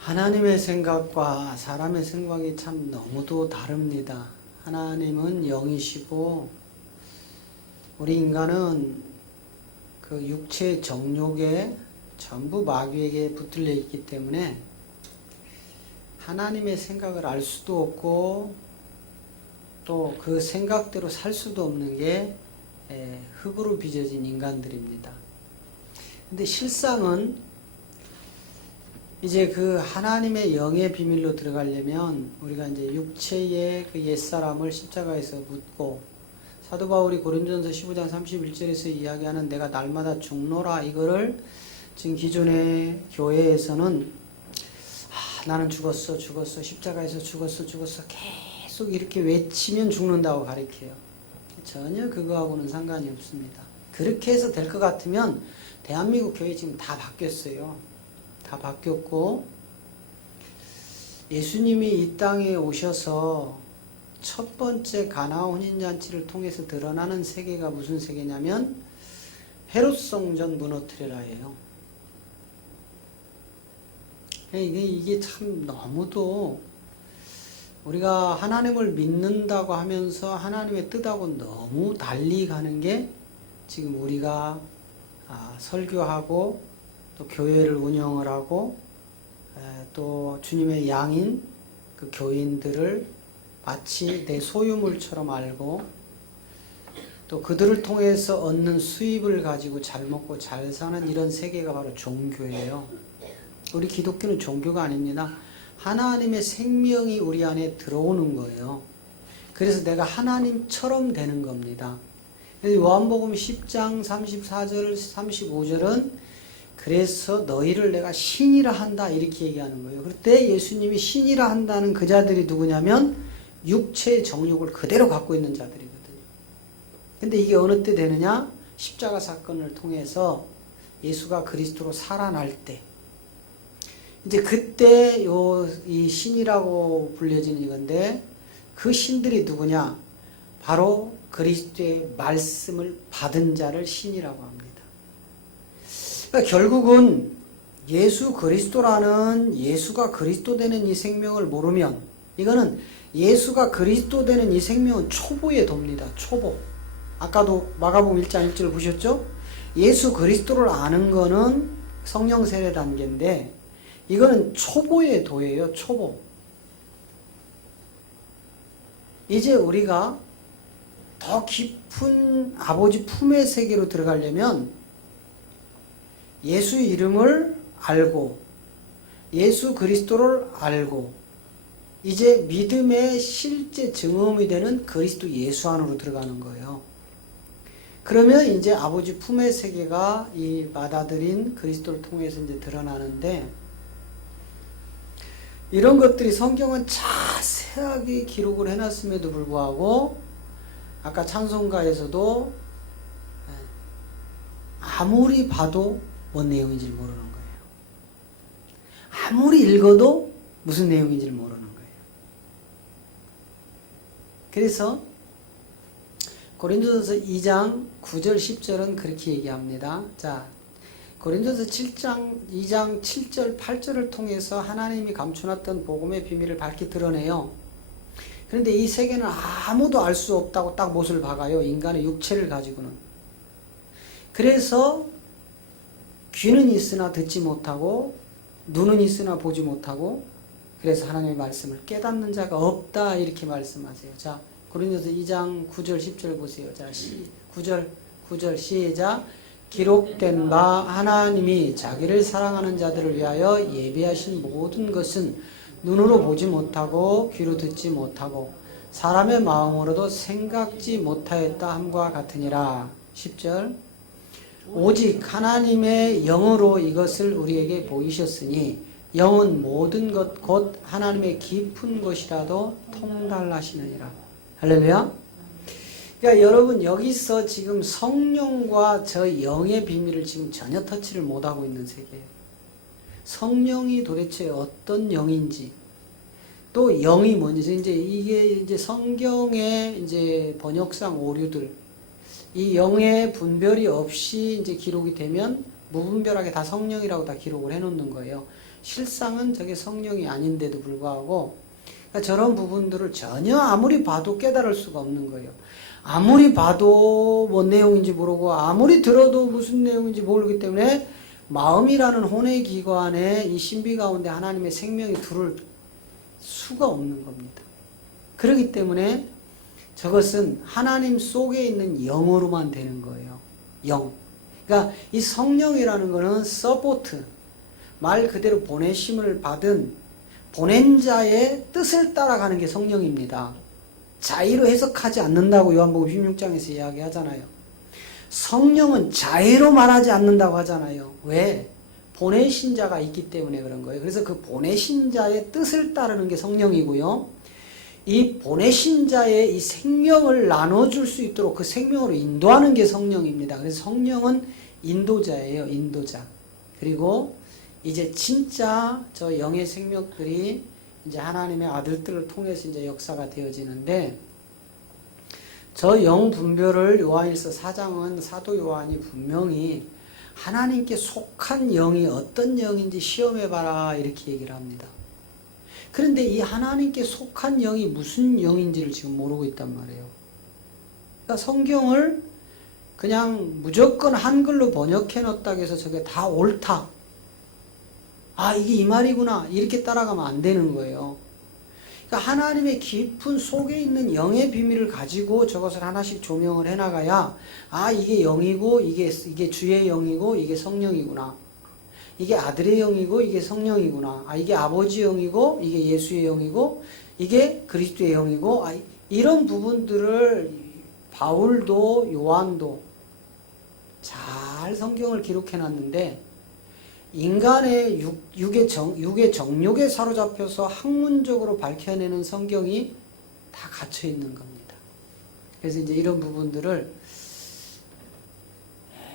하나님의 생각과 사람의 생각이 참 너무도 다릅니다. 하나님은 영이시고 우리 인간은 그 육체의 정욕에 전부 마귀에게 붙들려 있기 때문에 하나님의 생각을 알 수도 없고 또 그 생각대로 살 수도 없는 게 흙으로 빚어진 인간들입니다. 근데 실상은 이제 그 하나님의 영의 비밀로 들어가려면 우리가 이제 육체의 그 옛사람을 십자가에서 묻고, 사도 바울이 고린도전서 15장 31절에서 이야기하는 내가 날마다 죽노라, 이거를 지금 기존의 교회에서는 나는 죽었어 십자가에서 죽었어 계속 이렇게 외치면 죽는다고 가르쳐요. 전혀 그거하고는 상관이 없습니다. 그렇게 해서 될 것 같으면 대한민국 교회 지금 다 바뀌었어요. 다 바뀌었고, 예수님이 이 땅에 오셔서 첫 번째 가나 혼인잔치를 통해서 드러나는 세계가 무슨 세계냐면 헤롯 성전 무너뜨려라예요. 이게 참 너무도 우리가 하나님을 믿는다고 하면서 하나님의 뜻하고 너무 달리 가는 게 지금 우리가 설교하고 또 교회를 운영을 하고 또 주님의 양인 그 교인들을 마치 내 소유물처럼 알고 또 그들을 통해서 얻는 수입을 가지고 잘 먹고 잘 사는 이런 세계가 바로 종교예요. 우리 기독교는 종교가 아닙니다. 하나님의 생명이 우리 안에 들어오는 거예요. 그래서 내가 하나님처럼 되는 겁니다. 요한복음 10장 34절 35절은 그래서 너희를 내가 신이라 한다 이렇게 얘기하는 거예요. 그때 예수님이 신이라 한다는 그 자들이 누구냐면 육체의 정욕을 그대로 갖고 있는 자들이거든요. 근데 이게 어느 때 되느냐? 십자가 사건을 통해서 예수가 그리스도로 살아날 때, 이제 그때 이 신이라고 불려지는 이건데, 그 신들이 누구냐? 바로 그리스도의 말씀을 받은 자를 신이라고 합니다. 그러니까 결국은 예수 그리스도라는, 예수가 그리스도 되는 이 생명을 모르면, 이거는 예수가 그리스도 되는 이 생명은 초보에 돕니다. 초보. 아까도 마가복음 1장 1절 보셨죠? 예수 그리스도를 아는 거는 성령 세례 단계인데 이거는 초보에 도예요. 초보. 이제 우리가 더 깊은 아버지 품의 세계로 들어가려면 예수의 이름을 알고 예수 그리스도를 알고 이제 믿음의 실제 증언이 되는 그리스도 예수 안으로 들어가는 거예요. 그러면 이제 아버지 품의 세계가 이 받아들인 그리스도를 통해서 이제 드러나는데, 이런 것들이 성경은 자세하게 기록을 해놨음에도 불구하고 아까 찬송가에서도 아무리 봐도 뭔 내용인지 모르는 거예요. 아무리 읽어도 무슨 내용인지 모르는 거예요. 그래서 고린도전서 2장 9절 10절은 그렇게 얘기합니다. 자, 고린도전서 2장 7절 8절을 통해서 하나님이 감춰놨던 복음의 비밀을 밝히 드러내요. 그런데 이 세계는 아무도 알 수 없다고 딱 못을 박아요. 인간의 육체를 가지고는. 그래서 귀는 있으나 듣지 못하고 눈은 있으나 보지 못하고, 그래서 하나님의 말씀을 깨닫는 자가 없다 이렇게 말씀하세요. 자, 고린도서 2장 9절 10절 보세요. 자, 9절 시작. 기록된 바 하나님이 자기를 사랑하는 자들을 위하여 예비하신 모든 것은 눈으로 보지 못하고 귀로 듣지 못하고 사람의 마음으로도 생각지 못하였다 함과 같으니라. 10절. 오직 하나님의 영으로 이것을 우리에게 보이셨으니 영은 모든 것 곧 하나님의 깊은 것이라도 통달하시느니라. 할렐루야. 그러니까 여러분 여기서 지금 성령과 저 영의 비밀을 지금 전혀 터치를 못하고 있는 세계예요. 성령이 도대체 어떤 영인지, 또 영이 뭔지, 이제 이게 이제 성경의 이제 번역상 오류들, 이 영의 분별이 없이 이제 기록이 되면 무분별하게 다 성령이라고 다 기록을 해놓는 거예요. 실상은 저게 성령이 아닌데도 불구하고 그러니까 저런 부분들을 전혀 아무리 봐도 깨달을 수가 없는 거예요. 아무리 봐도 뭔 내용인지 모르고 아무리 들어도 무슨 내용인지 모르기 때문에 마음이라는 혼의 기관에 이 신비 가운데 하나님의 생명이 들어올 수가 없는 겁니다. 그렇기 때문에 저것은 하나님 속에 있는 영으로만 되는 거예요. 영. 그러니까 이 성령이라는 것은 서포트, 말 그대로 보내심을 받은 보낸 자의 뜻을 따라가는 게 성령입니다. 자의로 해석하지 않는다고 요한복음 16장에서 이야기하잖아요. 성령은 자의로 말하지 않는다고 하잖아요. 왜? 보내신 자가 있기 때문에 그런 거예요. 그래서 그 보내신 자의 뜻을 따르는 게 성령이고요. 이 보내신 자의 이 생명을 나눠줄 수 있도록 그 생명으로 인도하는 게 성령입니다. 그래서 성령은 인도자예요. 인도자. 그리고 이제 진짜 저 영의 생명들이 이제 하나님의 아들들을 통해서 이제 역사가 되어지는데 저 영 분별을 요한일서 4장은 사도 요한이 분명히 하나님께 속한 영이 어떤 영인지 시험해봐라 이렇게 얘기를 합니다. 그런데 이 하나님께 속한 영이 무슨 영인지를 지금 모르고 있단 말이에요. 그러니까 성경을 그냥 무조건 한글로 번역해 놓았다고 해서 저게 다 옳다. 아, 이게 이 말이구나. 이렇게 따라가면 안 되는 거예요. 그러니까 하나님의 깊은 속에 있는 영의 비밀을 가지고 저것을 하나씩 조명을 해나가야, 아, 이게 영이고, 이게 주의 영이고, 이게 성령이구나. 이게 아들의 영이고, 이게 성령이구나. 아, 이게 아버지 영이고, 이게 예수의 영이고, 이게 그리스도의 영이고, 아, 이런 부분들을 바울도 요한도 잘 성경을 기록해 놨는데, 인간의 육의 정욕에 사로잡혀서 학문적으로 밝혀내는 성경이 다 갇혀 있는 겁니다. 그래서 이제 이런 부분들을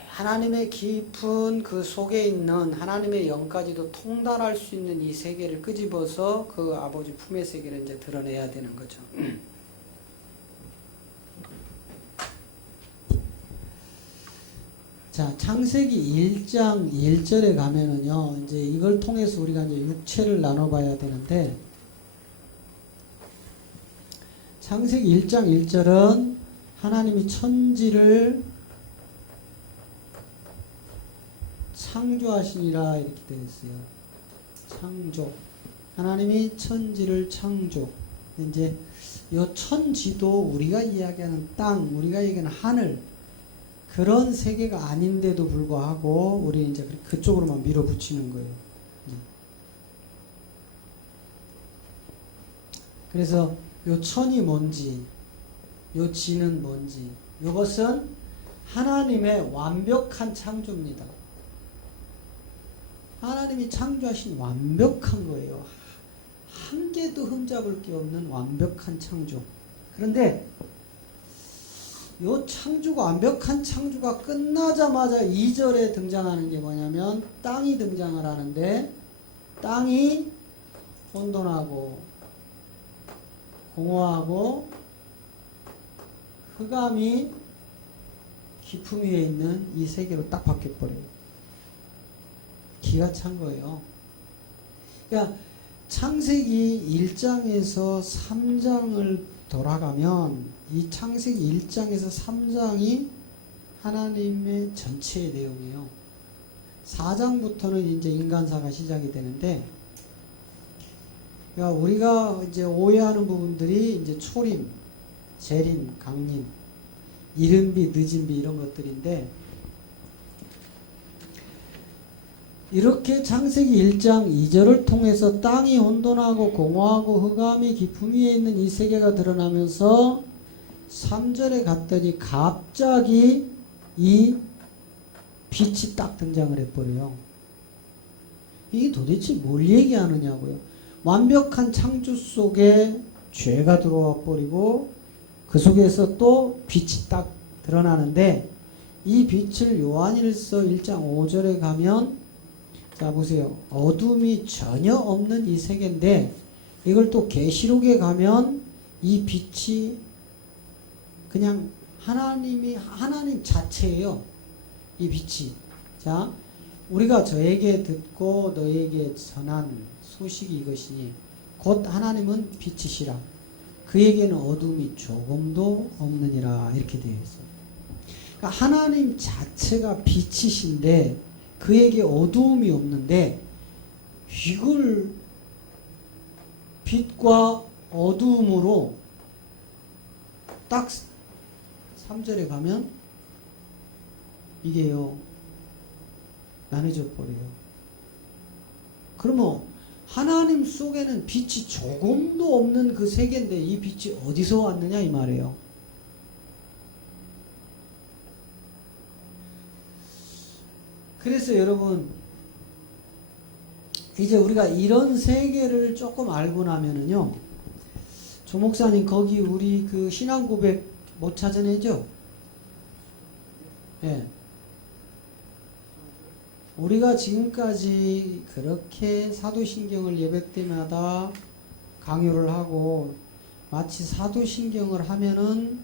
하나님의 깊은 그 속에 있는 하나님의 영까지도 통달할 수 있는 이 세계를 끄집어서 그 아버지 품의 세계를 이제 드러내야 되는 거죠. 자, 창세기 1장 1절에 가면은요, 이제 이걸 통해서 우리가 이제 육체를 나눠봐야 되는데, 창세기 1장 1절은 하나님이 천지를 창조하시니라 이렇게 되어 있어요. 창조. 하나님이 천지를 창조. 이제 이 천지도 우리가 이야기하는 땅, 우리가 얘기하는 하늘, 그런 세계가 아닌데도 불구하고 우리 이제 그쪽으로만 밀어붙이는 거예요. 그래서 요 천이 뭔지, 요 지는 뭔지, 요것은 하나님의 완벽한 창조입니다. 하나님이 창조하신 완벽한 거예요. 한 개도 흠잡을 게 없는 완벽한 창조. 그런데 요 창조가 완벽한 창조가 끝나자마자 2절에 등장하는 게 뭐냐면 땅이 등장을 하는데, 땅이 혼돈하고 공허하고 흑암이 깊음 위에 있는 이 세계로 딱 바뀌어버려요. 기가 찬 거예요. 그러니까 창세기 1장에서 3장을 돌아가면 이 창세기 1장에서 3장이 하나님의 전체의 내용이에요. 4장부터는 이제 인간사가 시작이 되는데, 그러니까 우리가 이제 오해하는 부분들이 이제 초림, 재림, 강림, 이른비, 늦은비 이런 것들인데, 이렇게 창세기 1장 2절을 통해서 땅이 혼돈하고 공허하고 흑암이 깊음 위에 있는 이 세계가 드러나면서 3절에 갔더니 갑자기 이 빛이 딱 등장을 해버려요. 이게 도대체 뭘 얘기하느냐고요. 완벽한 창조 속에 죄가 들어와 버리고 그 속에서 또 빛이 딱 드러나는데, 이 빛을 요한일서 1장 5절에 가면, 자 보세요. 어둠이 전혀 없는 이 세계인데, 이걸 또 계시록에 가면 이 빛이 그냥 하나님 자체예요. 이 빛이. 자, 우리가 저에게 듣고 너에게 전한 소식이 이것이니 곧 하나님은 빛이시라 그에게는 어둠이 조금도 없느니라 이렇게 되어 있어요. 그러니까 하나님 자체가 빛이신데 그에게 어두움이 없는데 이걸 빛과 어두움으로 딱 3절에 가면 이게요 나눠져 버려요. 그러면 하나님 속에는 빛이 조금도 없는 그 세계인데 이 빛이 어디서 왔느냐 이 말이에요. 그래서 여러분 이제 우리가 이런 세계를 조금 알고 나면은요 조 목사님 거기 우리 그 신앙 고백 못 찾아내죠? 예. 우리가 지금까지 그렇게 사도신경을 예배 때마다 강요를 하고 마치 사도신경을 하면은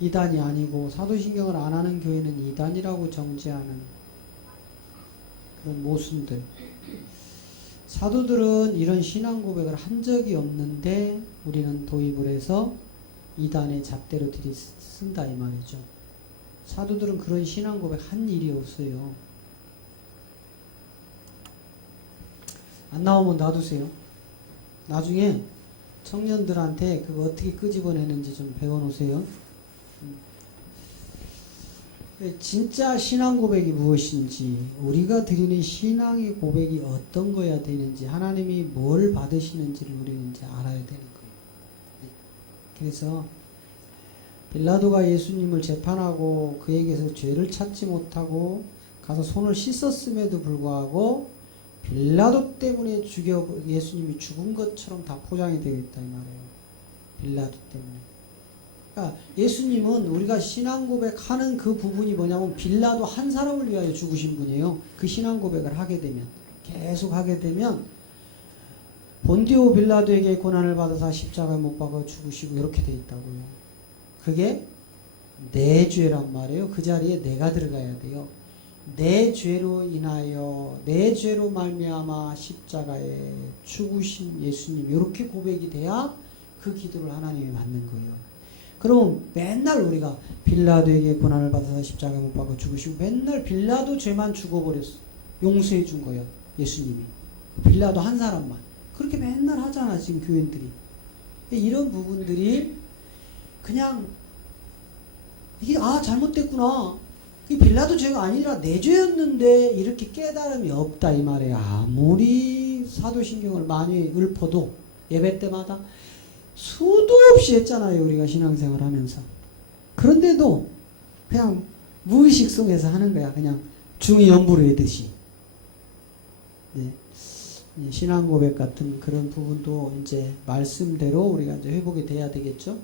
이단이 아니고 사도신경을 안 하는 교회는 이단이라고 정죄하는 그런 모순들. 사도들은 이런 신앙 고백을 한 적이 없는데 우리는 도입을 해서 이단의 잣대로 들이쓴다 이 말이죠. 사도들은 그런 신앙 고백 한 일이 없어요. 안 나오면 놔두세요. 나중에 청년들한테 그거 어떻게 끄집어내는지 좀 배워놓으세요. 진짜 신앙 고백이 무엇인지, 우리가 드리는 신앙의 고백이 어떤 거야 되는지, 하나님이 뭘 받으시는지를 우리는 이제 알아야 되는 거예요. 그래서 빌라도가 예수님을 재판하고 그에게서 죄를 찾지 못하고 가서 손을 씻었음에도 불구하고 빌라도 때문에 예수님이 죽은 것처럼 다 포장이 되어 있다 이 말이에요. 빌라도 때문에. 그러니까 예수님은 우리가 신앙 고백하는 그 부분이 뭐냐면 빌라도 한 사람을 위하여 죽으신 분이에요. 그 신앙 고백을 하게 되면, 계속 하게 되면 본디오 빌라도에게 고난을 받아서 십자가에 못 박아 죽으시고 이렇게 되어 있다고요. 그게 내 죄란 말이에요. 그 자리에 내가 들어가야 돼요. 내 죄로 인하여 내 죄로 말미암아 십자가에 죽으신 예수님, 이렇게 고백이 돼야 그 기도를 하나님이 받는 거예요. 그럼 맨날 우리가 빌라도에게 고난을 받아서 십자가에 못 박아 죽으시고 맨날 빌라도 죄만 죽어버렸어. 용서해 준 거예요. 예수님이. 빌라도 한 사람만. 그렇게 맨날 하잖아 지금 교인들이. 이런 부분들이 그냥 이게 잘못됐구나. 이 빌라도 죄가 아니라 내 죄였는데 이렇게 깨달음이 없다 이 말이에요. 아무리 사도신경을 많이 읊어도 예배 때마다 수도 없이 했잖아요. 우리가 신앙생활 하면서. 그런데도 그냥 무의식 속에서 하는 거야. 그냥 중이 연부를 하듯이. 네. 신앙 고백 같은 그런 부분도 이제 말씀대로 우리가 이제 회복이 돼야 되겠죠.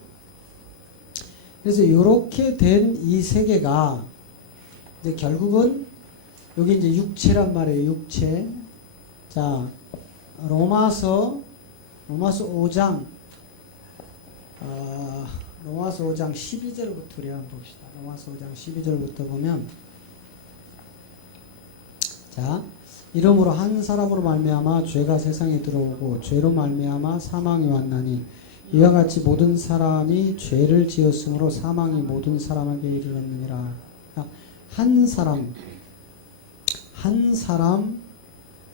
그래서 이렇게 된 이 세계가 이제 결국은 여기 이제 육체란 말이에요. 육체. 자, 로마서 5장 로마서 5장 12절부터 우리 한번 봅시다. 로마서 5장 12절부터 보면 자, 이러므로 한 사람으로 말미암아 죄가 세상에 들어오고 죄로 말미암아 사망이 왔나니 이와 같이 모든 사람이 죄를 지었으므로 사망이 모든 사람에게 이르렀느니라. 한 사람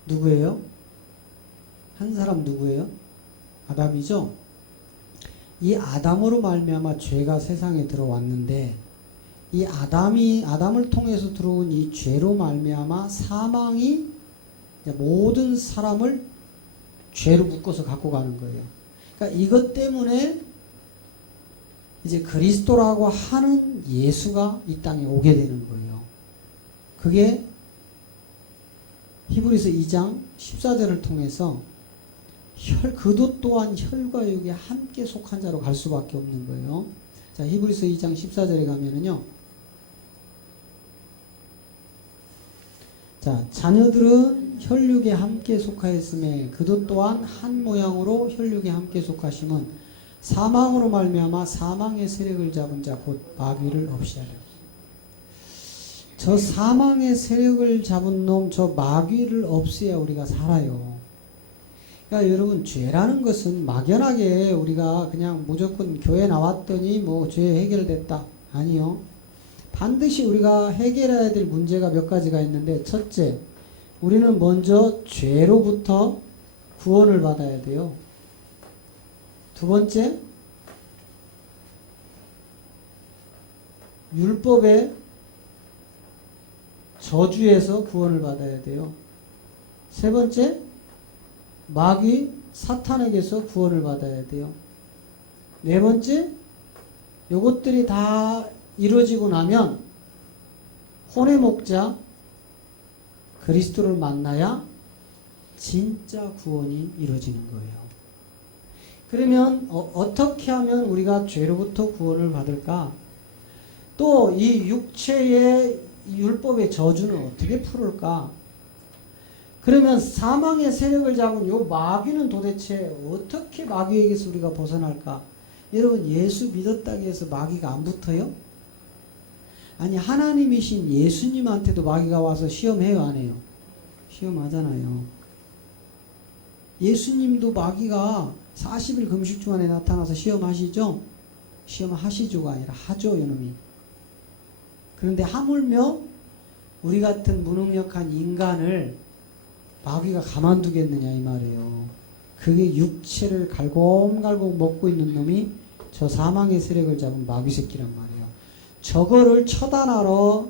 누구예요? 한 사람 누구예요? 아담이죠? 이 아담으로 말미암아 죄가 세상에 들어왔는데 이 아담을 통해서 들어온 이 죄로 말미암아 사망이 모든 사람을 죄로 묶어서 갖고 가는 거예요. 그러니까 이것 때문에 이제 그리스도라고 하는 예수가 이 땅에 오게 되는 거예요. 그게 히브리서 2장 14절을 통해서 그도 또한 혈과 육에 함께 속한 자로 갈 수밖에 없는 거예요. 자, 히브리서 2장 14절에 가면은요. 자, 자녀들은 혈육에 함께 속하였음에 그도 또한 한 모양으로 혈육에 함께 속하심은 사망으로 말미암아 사망의 세력을 잡은 자 곧 마귀를 없이하려. 저 사망의 세력을 잡은 놈, 저 마귀를 없애야 우리가 살아요. 그러니까 여러분, 죄라는 것은 막연하게 우리가 그냥 무조건 교회 나왔더니 뭐 죄 해결됐다. 아니요. 반드시 우리가 해결해야 될 문제가 몇 가지가 있는데, 첫째, 우리는 먼저 죄로부터 구원을 받아야 돼요. 두 번째, 율법의 저주에서 구원을 받아야 돼요. 세 번째, 마귀 사탄에게서 구원을 받아야 돼요. 네 번째, 요것들이 다 이루어지고 나면 혼의 목자 그리스도를 만나야 진짜 구원이 이루어지는 거예요. 그러면 어떻게 하면 우리가 죄로부터 구원을 받을까? 또 이 육체의 율법의 저주는 어떻게 풀을까? 그러면 사망의 세력을 잡은 요 마귀는 도대체 어떻게 마귀에게서 우리가 벗어날까? 여러분, 예수 믿었다고 해서 마귀가 안 붙어요? 아니, 하나님이신 예수님한테도 마귀가 와서 시험해요, 안 해요? 시험하잖아요. 예수님도 마귀가 40일 금식 주간에 나타나서 시험하시죠? 시험하시죠가 아니라 하죠, 이놈이. 그런데 하물며 우리 같은 무능력한 인간을 마귀가 가만두겠느냐 이 말이에요. 그게 육체를 갈굼갈굼 먹고 있는 놈이 저 사망의 세력을 잡은 마귀 새끼란 말이에요. 저거를 처단하러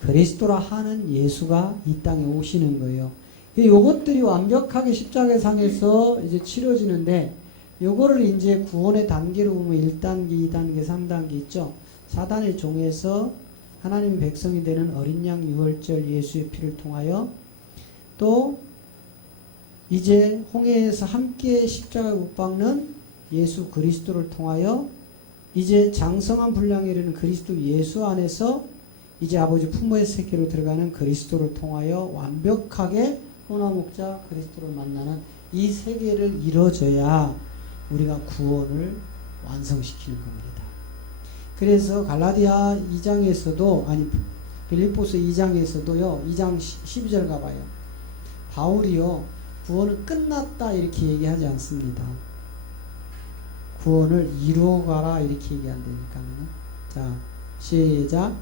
그리스도라 하는 예수가 이 땅에 오시는 거예요. 요것들이 완벽하게 십자가의 상에서 이제 치러지는데, 요거를 이제 구원의 단계로 보면 1단계, 2단계, 3단계 있죠. 사단의 종에서 하나님 백성이 되는 어린 양 유월절 예수의 피를 통하여, 또 이제 홍해에서 함께 십자가에 못 박는 예수 그리스도를 통하여, 이제 장성한 분량에 이르는 그리스도 예수 안에서 이제 아버지 품모의 세계로 들어가는 그리스도를 통하여 완벽하게 혼화목자 그리스도를 만나는 이 세계를 이뤄져야 우리가 구원을 완성시키는 겁니다. 그래서 갈라디아 2장에서도, 아니 빌립보서 2장에서도요, 2장 12절 가봐요. 바울이요, 구원은 끝났다 이렇게 얘기하지 않습니다. 구원을 이루어가라 이렇게 얘기한다니까요. 자, 시작.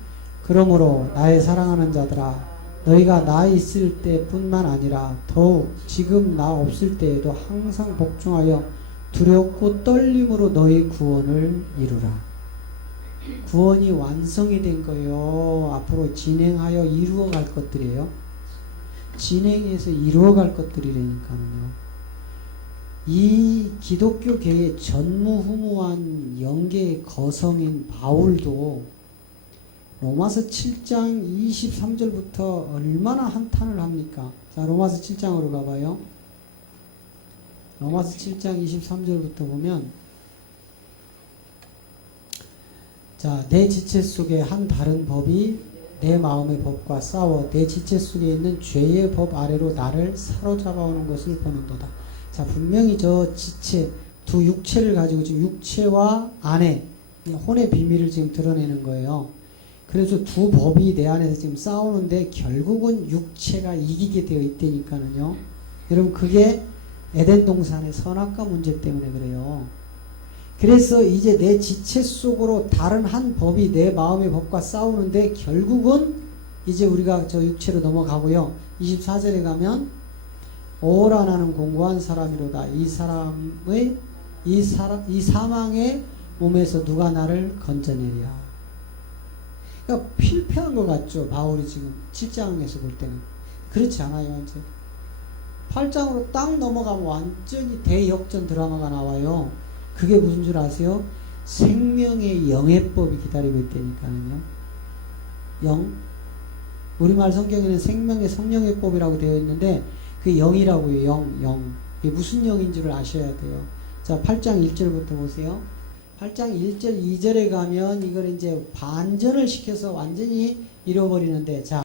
그러므로 나의 사랑하는 자들아, 너희가 나 있을 때뿐만 아니라 더욱 지금 나 없을 때에도 항상 복종하여 두렵고 떨림으로 너희 구원을 이루라. 구원이 완성이 된 거예요. 앞으로 진행하여 이루어갈 것들이에요. 진행해서 이루어갈 것들이라니까요. 이 기독교계의 전무후무한 영계의 거성인 바울도 로마서 7장 23절부터 얼마나 한탄을 합니까? 자, 로마서 7장으로 가봐요. 로마서 7장 23절부터 보면, 자, 내 지체 속에 한 다른 법이 내 마음의 법과 싸워 내 지체 속에 있는 죄의 법 아래로 나를 사로잡아오는 것을 보는도다. 자, 분명히 저 지체, 두 육체를 가지고 지금 육체와 안에 혼의 비밀을 지금 드러내는 거예요. 그래서 두 법이 내 안에서 지금 싸우는데 결국은 육체가 이기게 되어 있다니까는요. 여러분, 그게 에덴 동산의 선악과 문제 때문에 그래요. 그래서 이제 내 지체 속으로 다른 한 법이 내 마음의 법과 싸우는데 결국은 이제 우리가 저 육체로 넘어가고요. 24절에 가면 오라 나는 공고한 사람이로다. 이 사망의 몸에서 누가 나를 건져내랴. 그러니까 필패한 것 같죠. 바울이 지금 7장에서 볼 때는. 그렇지 않아요. 이제 8장으로 딱 넘어가면 완전히 대역전 드라마가 나와요. 그게 무슨 줄 아세요? 생명의 영예법이 기다리고 있다니까요. 영. 우리말 성경에는 생명의 성령예법이라고 되어 있는데 그 영이라고요. 영. 이게 무슨 영인 줄을 아셔야 돼요. 자, 8장 1절부터 보세요. 8장 1절 2절에 가면 이걸 이제 반전을 시켜서 완전히 잃어버리는데, 자,